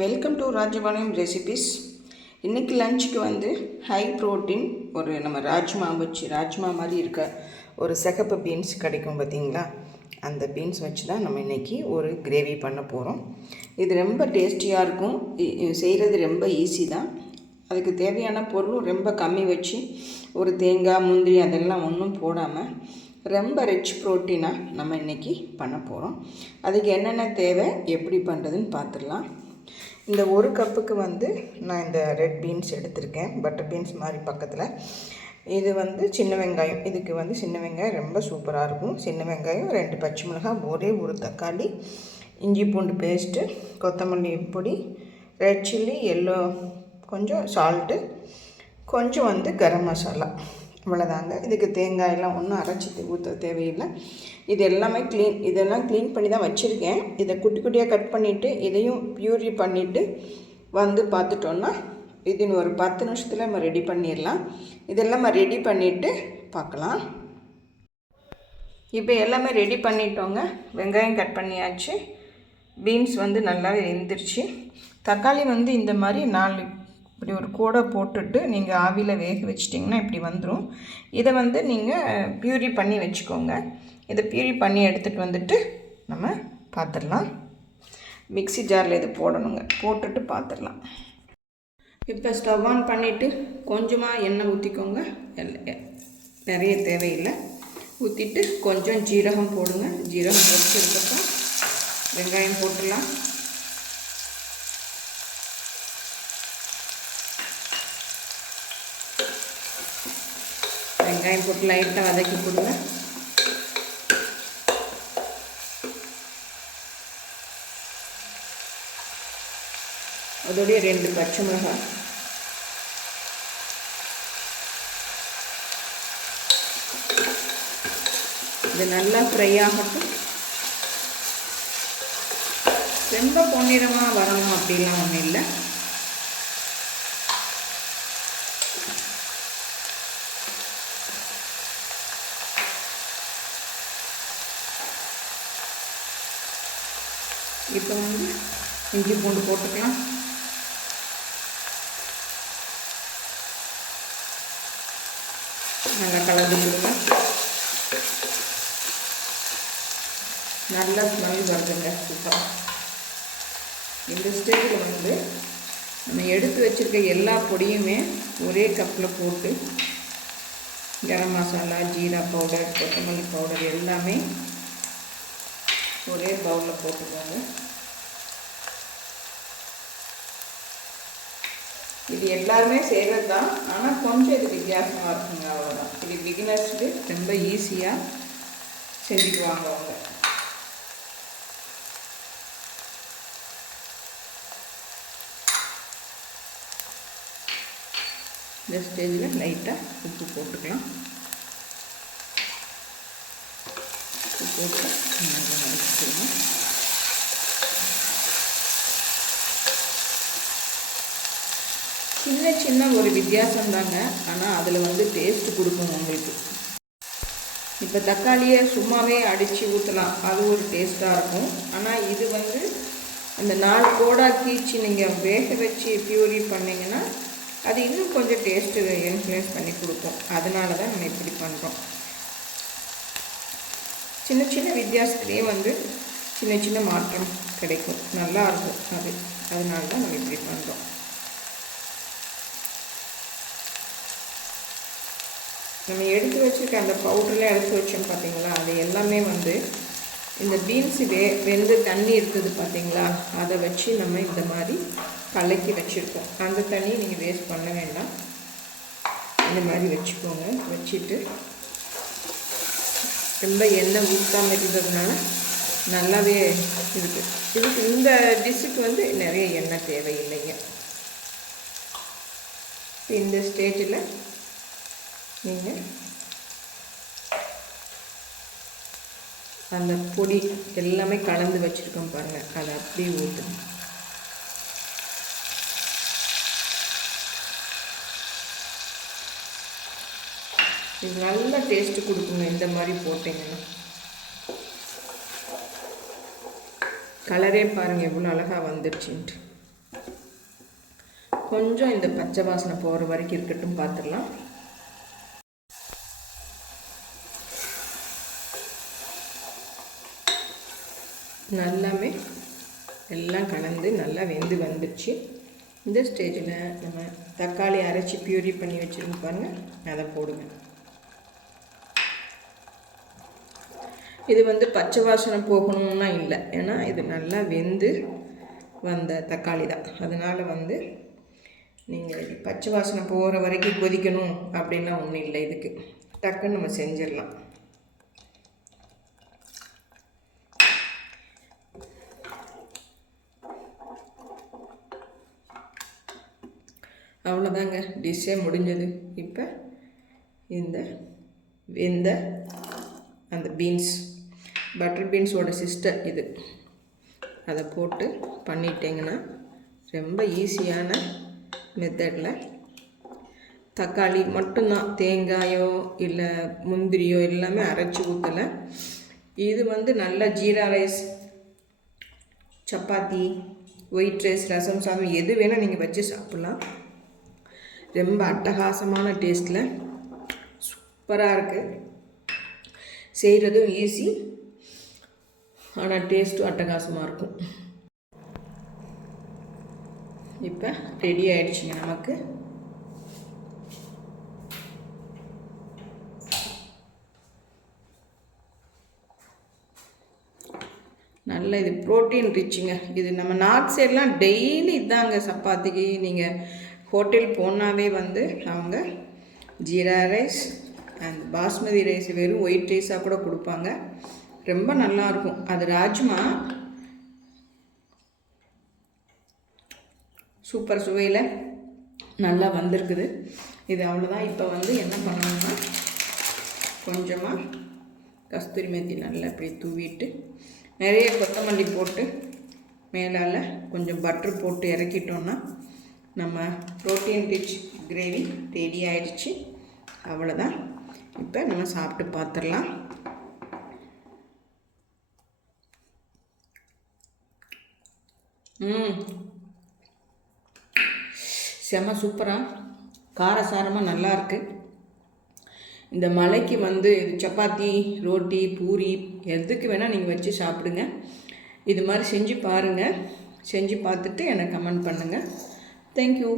Welcome to Rajapalayam recipes. இன்றைக்கி லஞ்சுக்கு வந்து ஹை ப்ரோட்டீன் ஒரு நம்ம ராஜ்மா மாதிரி இருக்க ஒரு சிகப்பு பீன்ஸ் கிடைக்கும் பார்த்திங்களா, அந்த பீன்ஸ் வச்சு தான் நம்ம இன்றைக்கி ஒரு கிரேவி பண்ண போகிறோம். இது ரொம்ப டேஸ்டியாக இருக்கும், செய்கிறது ரொம்ப ஈஸி தான். அதுக்கு தேவையான பொருளும் ரொம்ப கம்மி வச்சு ஒரு தேங்காய் முந்திரி அதெல்லாம் ஒன்றும் போடாமல் ரொம்ப ரிச் ப்ரோட்டீனாக நம்ம இன்றைக்கி பண்ண போகிறோம். அதுக்கு என்னென்ன தேவை, எப்படி பண்ணுறதுன்னு பார்த்துடலாம். இந்த ஒரு கப்புக்கு வந்து நான் இந்த ரெட் பீன்ஸ் எடுத்திருக்கேன், பட்டர் பீன்ஸ் மாதிரி பக்கத்தில். இது வந்து சின்ன வெங்காயம், இதுக்கு வந்து சின்ன வெங்காயம் ரொம்ப சூப்பராக இருக்கும். சின்ன வெங்காயம், 2 பச்சை மிளகாய், ஒரே ஒரு தக்காளி, இஞ்சி பூண்டு பேஸ்ட்டு, கொத்தமல்லி பொடி, ரெட் சில்லி, எல்லோ, கொஞ்சம் சால்ட்டு, கொஞ்சம் வந்து கரம் மசாலா, இவ்வளோதாங்க. இதுக்கு தேங்காயெல்லாம் ஒன்றும் அரைச்சி ஊற்ற தேவையில்லை. இது எல்லாமே இதெல்லாம் க்ளீன் பண்ணி தான் வச்சுருக்கேன். இதை குட்டி குட்டியாக கட் பண்ணிவிட்டு இதையும் பியூரி பண்ணிவிட்டு வந்து பார்த்துட்டோன்னா இது ஒரு 10 நிமிஷத்தில் நம்ம ரெடி பண்ணிடலாம். இதெல்லாம் நம்ம ரெடி பண்ணிவிட்டு பார்க்கலாம். இப்போ எல்லாமே ரெடி பண்ணிட்டோங்க. வெங்காயம் கட் பண்ணியாச்சு, பீன்ஸ் வந்து நல்லாவே வெந்துருச்சு. தக்காளி வந்து இந்த மாதிரி 4 இப்படி ஒரு கூடை போட்டுட்டு நீங்கள் ஆவியில் வேக வச்சிட்டிங்கன்னா இப்படி வந்துடும். இதை வந்து நீங்கள் பியூரி பண்ணி வச்சுக்கோங்க. இதை பியூரி பண்ணி எடுத்துகிட்டு வந்துட்டு நம்ம பார்த்துடலாம். மிக்ஸி ஜாரில் இது போடணுங்க, போட்டுட்டு பார்த்துடலாம். இப்போ ஸ்டவ் ஆன் பண்ணிவிட்டு கொஞ்சமாக எண்ணெய் ஊற்றிக்கோங்க, நிறைய தேவையில்லை. ஊற்றிட்டு கொஞ்சம் ஜீரகம் போடுங்க. ஜீரகம் பொரிச்சதுக்கப்புறம் வெங்காயம் போட்டுடலாம். வெங்காயம் போட்டு லைட்டாக வதக்கி கொடுங்க. அதோடைய 2 பச்சை மிளகாய், இது நல்லா ஃப்ரை ஆகட்டும். ரொம்ப பொன்னிறமாக வரணும் அப்படிலாம் ஒன்றும் இல்லை. இப்போ வந்து இஞ்சி பூண்டு போட்டுக்கலாம். நல்லா கலந்து கொடுங்க. நல்லா ஸ்மெல் வருதுங்க, சூப்பராக. இந்த ஸ்டேஜில் வந்து நம்ம எடுத்து வச்சுருக்க எல்லா பொடியுமே ஒரே கப்பில் போட்டு கரம் மசாலா, ஜீரா பவுடர், கொத்தமல்லி பவுடர் எல்லாமே ஒரே பவுலில் போட்டுக்கோங்க. இது எல்லாருமே செய்கிறது தான், ஆனால் கொஞ்சம் இது வித்தியாசமாக இருக்குங்க, அவ்வளோதான். இது பிகினர்ஸ்க்கு ரொம்ப ஈஸியாக செஞ்சுக்குவாங்க அவங்க. இந்த ஸ்டேஜில் லைட்டாக உப்பு போட்டுக்கலாம். உப்பு போட்டு நல்லா வச்சுக்கலாம். சின்ன ஒரு வித்தியாசம் தாங்க, ஆனால் அதில் வந்து டேஸ்ட்டு கொடுக்கும் உங்களுக்கு. இப்போ தக்காளியை சும்மாவே அடித்து ஊற்றலாம், அது ஒரு டேஸ்ட்டாக இருக்கும். ஆனால் இது வந்து அந்த 4 கோடா கீச்சு நீங்கள் வேக வச்சு பியூரி பண்ணிங்கன்னா அது இன்னும் கொஞ்சம் டேஸ்ட்டு இன்ஃப்ளூயன்ஸ் பண்ணி கொடுக்கும். அதனால தான் நம்ம இப்படி பண்ணுறோம். சின்ன வித்தியாசத்துலேயே வந்து சின்ன மாற்றம் கிடைக்கும், நல்லாயிருக்கும் அது. அதனால தான் நம்ம இப்படி பண்ணுறோம். நம்ம எடுத்து வச்சுருக்க அந்த பவுடரில் எடுத்து வச்சோம் பார்த்தீங்களா, அது எல்லாமே வந்து இந்த பீன்ஸ் வெந்து தண்ணி இருக்குது பார்த்தீங்களா, அதை வச்சு நம்ம இந்த மாதிரி கலக்கி வச்சுருக்கோம். அந்த தண்ணியை நீங்கள் வேஸ்ட் பண்ண வேண்டாம், இந்த மாதிரி வச்சுக்கோங்க. வச்சுட்டு ரொம்ப எண்ணெய் ஊற்றாமல் இருந்ததுனால நல்லாவே இருக்குது. இதுக்கு இந்த டிஷ்ஷுக்கு வந்து நிறைய எண்ணெய் தேவையில்லைங்க. இந்த ஸ்டேஜில் நீங்கள் அந்த பொடி எல்லாமே கலந்து வச்சுருக்கோம் பாருங்கள், அதை அப்படியே ஊற்றுங்க. இது நல்ல டேஸ்ட்டு கொடுக்குங்க இந்த மாதிரி போட்டிங்கன்னா. கலரே பாருங்கள் எவ்வளோ அழகாக வந்துடுச்சுன்ட்டு. கொஞ்சம் இந்த பச்சை வாசனை போகிற வரைக்கும் இருக்கட்டும், பார்த்துடலாம். நல்லாமே எல்லாம் கலந்து நல்லா வெந்து வந்துடுச்சு. இந்த ஸ்டேஜில் நம்ம தக்காளி அரைச்சி பியூரி பண்ணி வச்சுருந்து பாருங்கள், அதை போடுங்க. இது வந்து பச்சை வாசனை போகணும்னா இல்லை, ஏன்னா இது நல்லா வெந்து வந்த தக்காளி தான். அதனால் வந்து நீங்கள் பச்சை வாசனை போகிற வரைக்கும் கொதிக்கணும் அப்படின்லாம் ஒன்றும் இல்லை. இதுக்கு டக்குன்னு நம்ம செஞ்சிடலாம். அவ்வளோதாங்க, டிஷ்ஷே முடிஞ்சது. இப்போ இந்த வெந்த அந்த பீன்ஸ், பட்டர் பீன்ஸோட சிஸ்டர் இது, அதை போட்டு பண்ணிட்டீங்கன்னா ரொம்ப ஈஸியான மெத்தடில் தக்காளி மட்டும்தான், தேங்காயோ இல்லை முந்திரியோ எல்லாமே அரைச்சி ஊற்றலை. இது வந்து நல்ல jeera rice, chapati, white rice, rasam சாதம் எது வேணால் நீங்கள் வச்சு சாப்பிட்லாம். ரொம்ப அட்டகாசமான டேஸ்ட்டில் சூப்பராக இருக்குது. செய்கிறதும் ஈஸி, ஆனால் டேஸ்ட்டும் அட்டகாசமாக இருக்கும். இப்போ ரெடி ஆகிடுச்சிங்க நமக்கு. நல்ல இது ப்ரோட்டீன் ரிச்சுங்க. இது நம்ம நார்த் சைட்லாம் டெய்லி இதாங்க சப்பாத்திக்கு. நீங்கள் ஹோட்டல் போனாவே வந்து அவங்க jeera rice and basmati rice வெறும் ஒயிட் ரைஸாக கூட கொடுப்பாங்க. ரொம்ப நல்லாயிருக்கும். அது ராஜ்மா சூப்பர் சுவையில் நல்லா வந்திருக்குது. இது அவ்வளோதான். இப்போ வந்து என்ன பண்ணணும்னா, கொஞ்சமாக கஸ்தூரி மேத்தி நல்லா இப்படி தூவிட்டு, நிறைய கொத்தமல்லி போட்டு, மேலால் கொஞ்சம் பட்ரு போட்டு இறக்கிட்டோன்னா நம்ம ப்ரோட்டீன் ரிச் கிரேவி ரெடி ஆகிடுச்சு. அவ்வளோதான். இப்போ நம்ம சாப்பிட்டு பார்த்துடலாம். செம சூப்பராக காரசாரமாக நல்லாயிருக்கு. இந்த மலைக்கு வந்து சப்பாத்தி, ரோட்டி, பூரி எதுக்கு வேணால் நீங்கள் வச்சு சாப்பிடுங்க. இது மாதிரி செஞ்சு பாருங்கள். செஞ்சு பார்த்துட்டு எனக்கு கமெண்ட் பண்ணுங்கள். தேங்க்யூ.